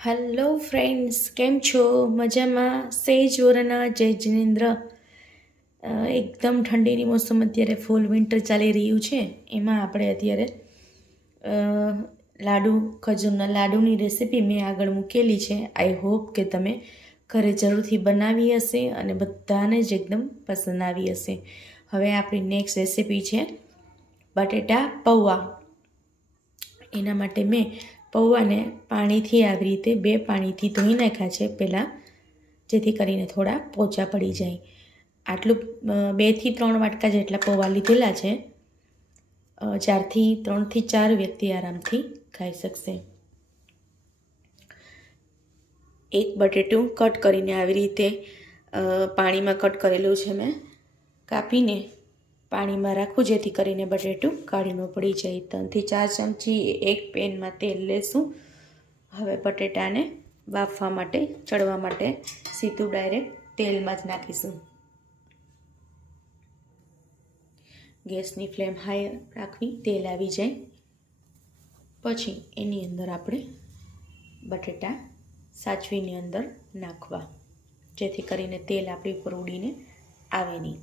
Hello friends, કેમ છો? મજામાં? સેજ વરના જય જિનેન્દ્ર. એકદમ ઠંડીની મોસમ, અત્યારે ફૂલ વિન્ટર ચાલી રહ્યું છે. એમાં આપણે અત્યારે લાડુ, ખજૂરના લાડુની રેસીપી મેં આગળ મૂકેલી છે. આઈ હોપ કે તમે ઘરે જરૂરથી બનાવી હશે અને બધાને જ એકદમ પસંદ આવી હશે. હવે આપણી નેક્સ્ટ રેસીપી છે બટેટા પૌવા. એના માટે મેં પૌવાને પાણીથી આવી રીતે 2 પાણીથી ધોઈ નાખ્યા છે પહેલાં, જેથી કરીને થોડા પોચા પડી જાય. આટલું 2 થી 3 વાટકા જેટલા પૌવા લીધેલા છે. 3 થી 4 વ્યક્તિ આરામથી ખાઈ શકશે. એક બટેટું કટ કરીને આવી રીતે પાણીમાં કટ કરેલું છે મેં, કાપીને પાણીમાં રાખું જેથી કરીને બટેટું કાઢી ન પડી જાય. 3 થી 4 ચમચી એક પેનમાં તેલ લેશું. હવે બટેટાને બાફવા માટે, ચડવા માટે સીધું ડાયરેક્ટ તેલમાં જ નાખીશું. ગેસની ફ્લેમ હાઈ રાખવી, તેલ આવી જાય પછી એની અંદર આપણે બટેટા સાચવીને અંદર નાખવા, જેથી કરીને તેલ આપણી ઉપર ઉડીને આવે નહીં.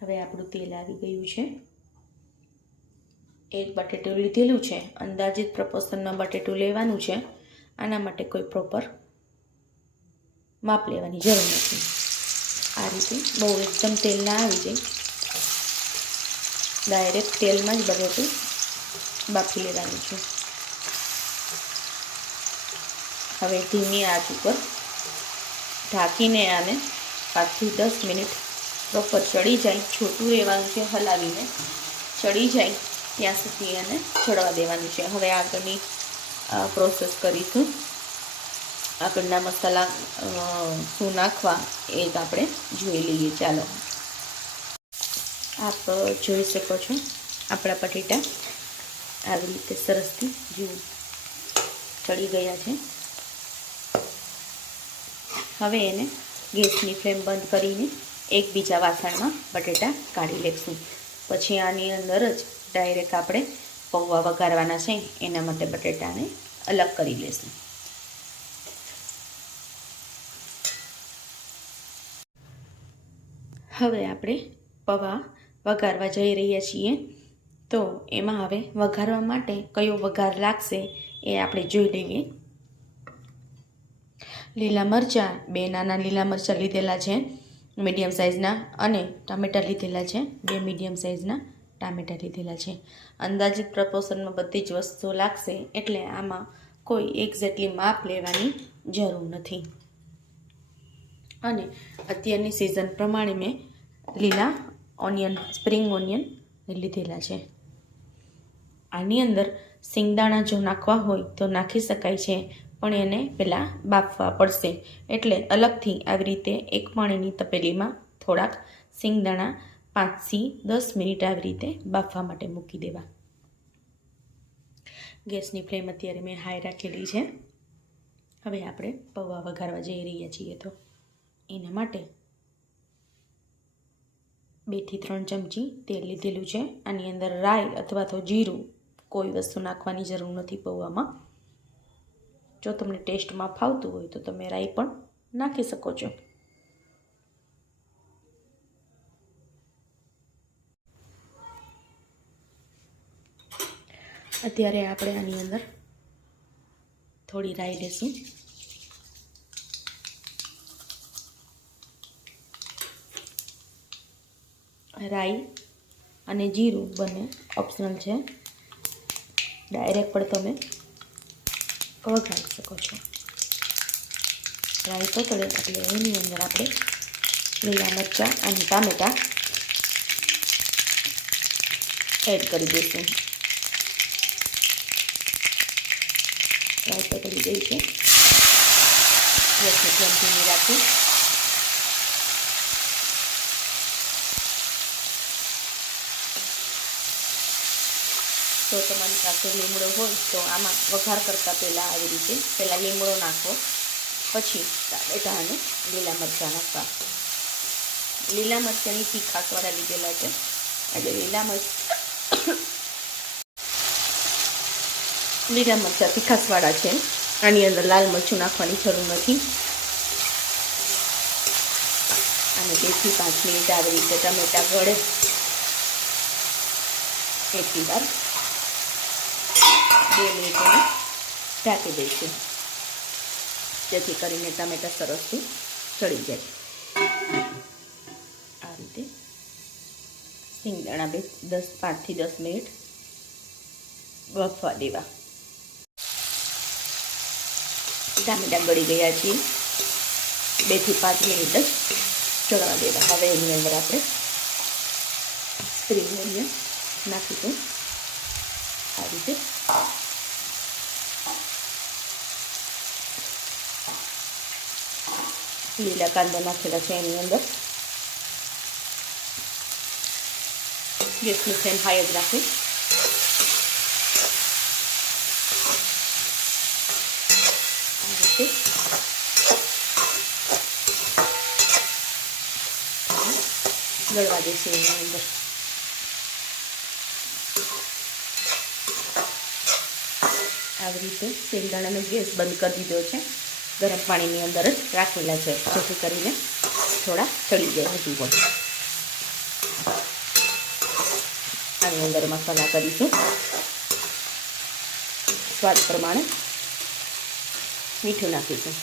હવે આપણું તેલ આવી ગયું છે. એક બટેટું લીધેલું છે, અંદાજિત પ્રપોર્શનમાં બટેટું લેવાનું છે. આના માટે કોઈ પ્રોપર માપ લેવાની જરૂર નથી. આ રીતે બહુ એકદમ તેલ ના આવી જાય, ડાયરેક્ટ તેલમાં જ બટેટું બાફી લેવાનું છે. હવે ધીમી આંચ ઉપર ઢાંકીને આને 5 થી 10 મિનિટ પ્રોપર ચડી જાય, છૂટું રહેવાનું છે, હલાવીને ચડી જાય ત્યાં સુધી એને ચડવા દેવાનું છે. હવે આગળની પ્રોસેસ કરીશું. આગળના મસાલા શું નાખવા એ આપણે જોઈ લઈએ. ચાલો, આપ જોઈ શકો છો આપણા બટેટા આવી રીતે સરસથી જુઓ ચડી ગયા છે. હવે એને ગેસની ફ્લેમ બંધ કરીને એક બીજા વાસણમાં બટેટા કાઢી લઈશું. પછી આની અંદર જ ડાયરેક્ટ આપણે પૌવા વઘારવાના છે, એના માટે બટેટાને અલગ કરી લઈશું. હવે આપણે પૌવા વઘારવા જઈ રહ્યા છીએ. તો એમાં હવે વઘારવા માટે કયો વઘાર લાગશે એ આપણે જોઈ લઈએ. લીલા મરચાં, 2 નાના લીલા મરચાં લીધેલા છે મીડિયમ સાઇઝના, અને ટામેટાં લીધેલા છે 2 મીડિયમ સાઇઝના ટામેટાં લીધેલા છે. અંદાજિત પ્રપોર્શનમાં બધી જ વસ્તુઓ લાગશે, એટલે આમાં કોઈ એક્ઝેક્ટલી માપ લેવાની જરૂર નથી. અને અત્યારની સિઝન પ્રમાણે મેં લીલા ઓનિયન, સ્પ્રિંગ ઓનિયન લીધેલા છે. આની અંદર સિંગદાણા જો નાખવા હોય તો નાખી શકાય છે, પણ એને પહેલાં બાફવા પડશે. એટલે અલગથી આવી રીતે એક પાણીની તપેલીમાં થોડાક સિંગદાણા 5 થી 10 મિનિટ આવી રીતે બાફવા માટે મૂકી દેવા. ગેસની ફ્લેમ અત્યારે મેં હાઈ રાખેલી છે. હવે આપણે પૌવા વઘારવા જઈ રહ્યા છીએ. તો એના માટે 2 થી 3 ચમચી તેલ લીધેલું છે. આની અંદર રાઈ અથવા તો જીરું કોઈ વસ્તુ નાખવાની જરૂર નથી પૌવામાં. જો તમને ટેસ્ટમાં ફાવતું હોય તો તમે રાઈ પણ નાખી શકો છો. અત્યારે આપણે આની અંદર થોડી રાઈ લેશું. રાઈ અને જીરું બંને ઓપ્શનલ છે, ડાયરેક્ટ પણ તમે વઘારી શકો છો. રાઈ તતડે એટલે એની અંદર આપણે લીલા મરચાં અને ટામેટાં એડ કરી દઈશું. રાઈ તતડી ગઈ છે. ગેસની ફ્લેમ ધીમી રાખી જો તમારી પાસે લીમડો હોય તો આમાં વઘાર કરતાં પહેલાં આવી રીતે પહેલાં લીમડો નાખો, પછી ટામેટાં અને લીલા મરચાં નાખવા. લીલા મરચાંની તીખાસવાળા લીધેલા છે એટલે લીલા મરચાં તીખાસવાળા છે. આની અંદર લાલ મરચું નાખવાની જરૂર નથી. અને 2 થી 5 મિનિટ આવી રીતે ટમેટાં ગળે એટલી વાર 2 મિનિટ એને ઢાંકી દઈશું, જેથી કરીને ટમેટાં સરસથી ચડી જાય. આ રીતે સિંગદાણા 5 થી 10 મિનિટ બફવા દેવા. ટામેટાં ગળી ગયા છે. 2 થી 5 મિનિટ જ ચડવા દેવા. હવે એની અંદર આપણે સ્પ્રિંગ ઓનિયન નાખીશું. આ રીતે લીલા કાંદા નાખેલા છે એની અંદર. ગેસની ફ્લેમ હાઈ જ રાખી. આ રીતે ગળવા દઈશું એની અંદર. આવી રીતે સિંગદાણાનો ગેસ બંધ કરી દીધો છે. ગરમ પાણીની અંદર જ રાખેલા છે, જેથી કરીને થોડા ચડી જાય હજુ પણ. આની અંદર મસાલા કરીશું. સ્વાદ પ્રમાણે મીઠું નાખીશું.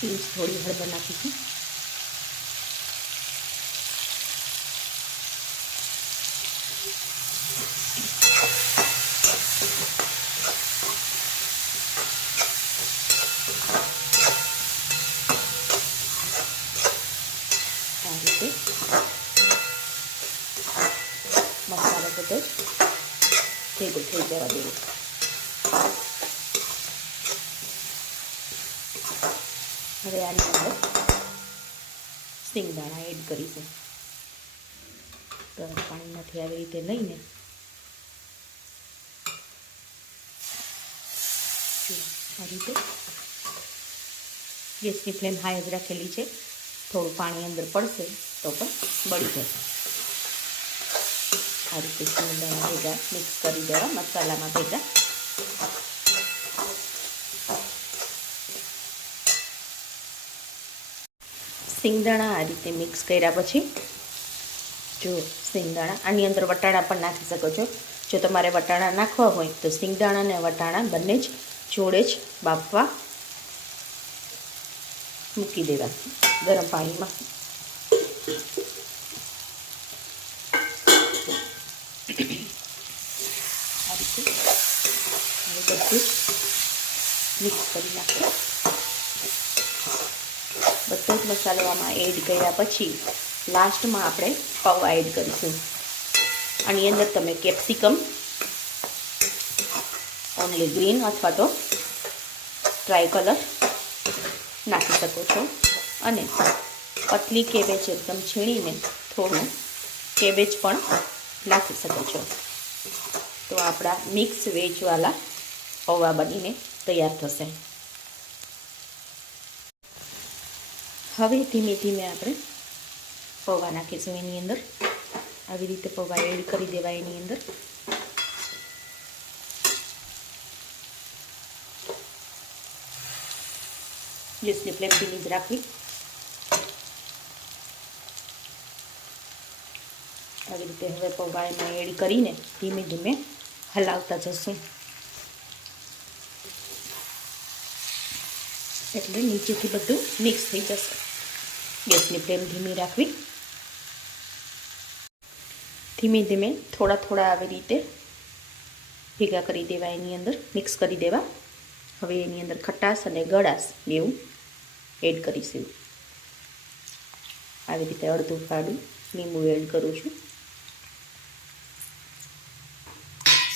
પીંચ થોડી હળદર નાખીશું. આ રીતે મસાલો બધો ભેગો થઈ જવા દેવો. હવે આની અંદર સિંગદાણા એડ કરીશું. ગરમ પાણીમાંથી આવી રીતે લઈને આ રીતે ગેસની ફ્લેમ હાઈ જ રાખેલી છે. થોડું પાણી અંદર પડશે તો પણ બળી જશે. આ રીતે સિંગદાણા ભેગા મિક્સ કરી દેવા મસાલામાં ભેગા. સિંગદાણા આ રીતે મિક્સ કર્યા પછી જો સિંગદાણા આની અંદર વટાણા પણ નાખી શકો છો. જો તમારે વટાણા નાખવા હોય તો સિંગદાણા અને વટાણા બંને જ જોડે જ બાફવા મૂકી દેવા ગરમ પાણીમાં. આ રીતે હવે બધું જ મિક્સ કરી નાખો. બધો જ મસાલો આમાં એડ કર્યા પછી લાસ્ટમાં આપણે પૌવા એડ કરીશું. આની અંદર તમે કેપ્સિકમ ઓનલી ગ્રીન અથવા તો ટ્રાય કલર નાખી શકો છો. અને પતલી કેબેજ એકદમ છીણીને થોડું કેબેજ પણ નાખી શકો છો. તો આપણા મિક્સ વેજવાળા પૌવા બનીને તૈયાર થશે. હવે ધીમે ધીમે આપણે પૌવા નાખીશું એની અંદર. આવી રીતે પૌવા એડ કરી દેવા એની અંદર. ગેસની ફ્લેમ ધીમી જ રાખવી. આવી રીતે હવે પૌવા એમાં એડ કરીને ધીમે ધીમે હલાવતા જશું, એટલે નીચેથી બધું મિક્સ થઈ જશે. ગેસની ફ્લેમ ધીમી રાખવી. ધીમે ધીમે થોડા થોડા આવી રીતે ભેગા કરી દેવા, એની અંદર મિક્સ કરી દેવા. હવે એની અંદર ખટાશ અને ગળાશ બેઉ એડ કરીશું. આવી રીતે અડધું ફાડું લીંબુ એડ કરું છું.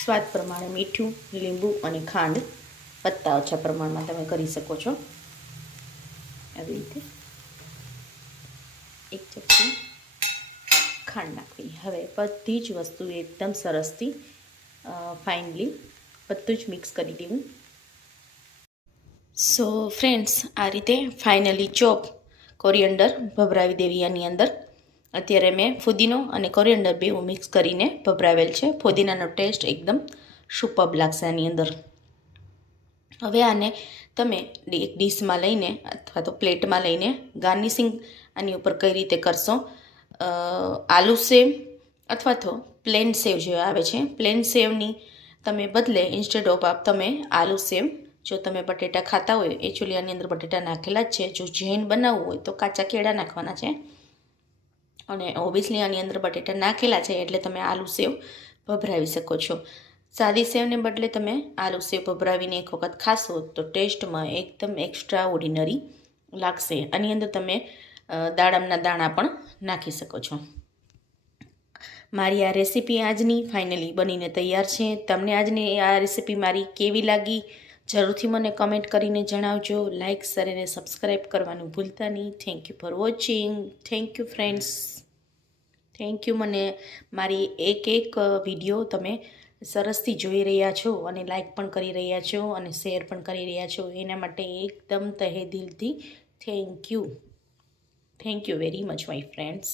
સ્વાદ પ્રમાણે મીઠું, લીંબુ અને ખાંડ વધતા ઓછા પ્રમાણમાં તમે કરી શકો છો. આવી રીતે 1 ચમચી ખાંડ નાખવી. હવે બધી જ વસ્તુ એકદમ સરસથી ફાઇનલી બધું જ મિક્સ કરી દેવું. સો ફ્રેન્ડ્સ, આ રીતે ફાઇનલી ચોપ કોરિયન્ડર ભભરાવી દેવી આની અંદર. અત્યારે મેં ફુદીનો અને કોરિયન્ડર બેઉ મિક્સ કરીને ભભરાવેલ છે. ફુદીનાનો ટેસ્ટ એકદમ સુપર્બ લાગશે આની અંદર. હવે આને તમે એક ડીશમાં લઈને અથવા તો પ્લેટમાં લઈને ગાર્નિશિંગ આની ઉપર કઈ રીતે કરશો, આલુ સેવ અથવા તો પ્લેન સેવ જે આવે છે, પ્લેન સેવની તમે બદલે ઇન્સ્ટેડ ઓફ તમે આલુ સેવ, જો તમે બટેટા ખાતા હોય, એકચ્યુઅલી આની અંદર બટેટા નાખેલા જ છે, જો જૈન બનાવવું હોય તો કાચા કેળા નાખવાના છે, અને ઓબ્વિયસલી આની અંદર બટેટા નાખેલા છે એટલે તમે આલુ સેવ ભભરાવી શકો છો. સાદી સેવને બદલે તમે આલુ સેવ ભભરાવીને એક વખત ખાશો તો ટેસ્ટમાં એકદમ એક્સ્ટ્રા ઓર્ડિનરી લાગશે. આની અંદર તમે દાડમના દાણા પણ નાખી શકો છો. મારી આ રેસીપી આજની ફાઇનલી બનીને તૈયાર છે. તમને આજની આ રેસીપી મારી કેવી લાગી જરૂરથી મને કમેન્ટ કરીને જણાવજો. લાઇક, શેર અને સબસ્ક્રાઈબ કરવાનું ભૂલતા નહીં. Thank you for watching. Thank you friends. Thank you. મને મારી એક વિડીયો તમે સરસથી જોઈ રહ્યા છો અને લાઇક પણ કરી રહ્યા છો અને શેર પણ કરી રહ્યા છો. એના માટે એકદમ તહે દિલથી thank you. Thank you very much my friends.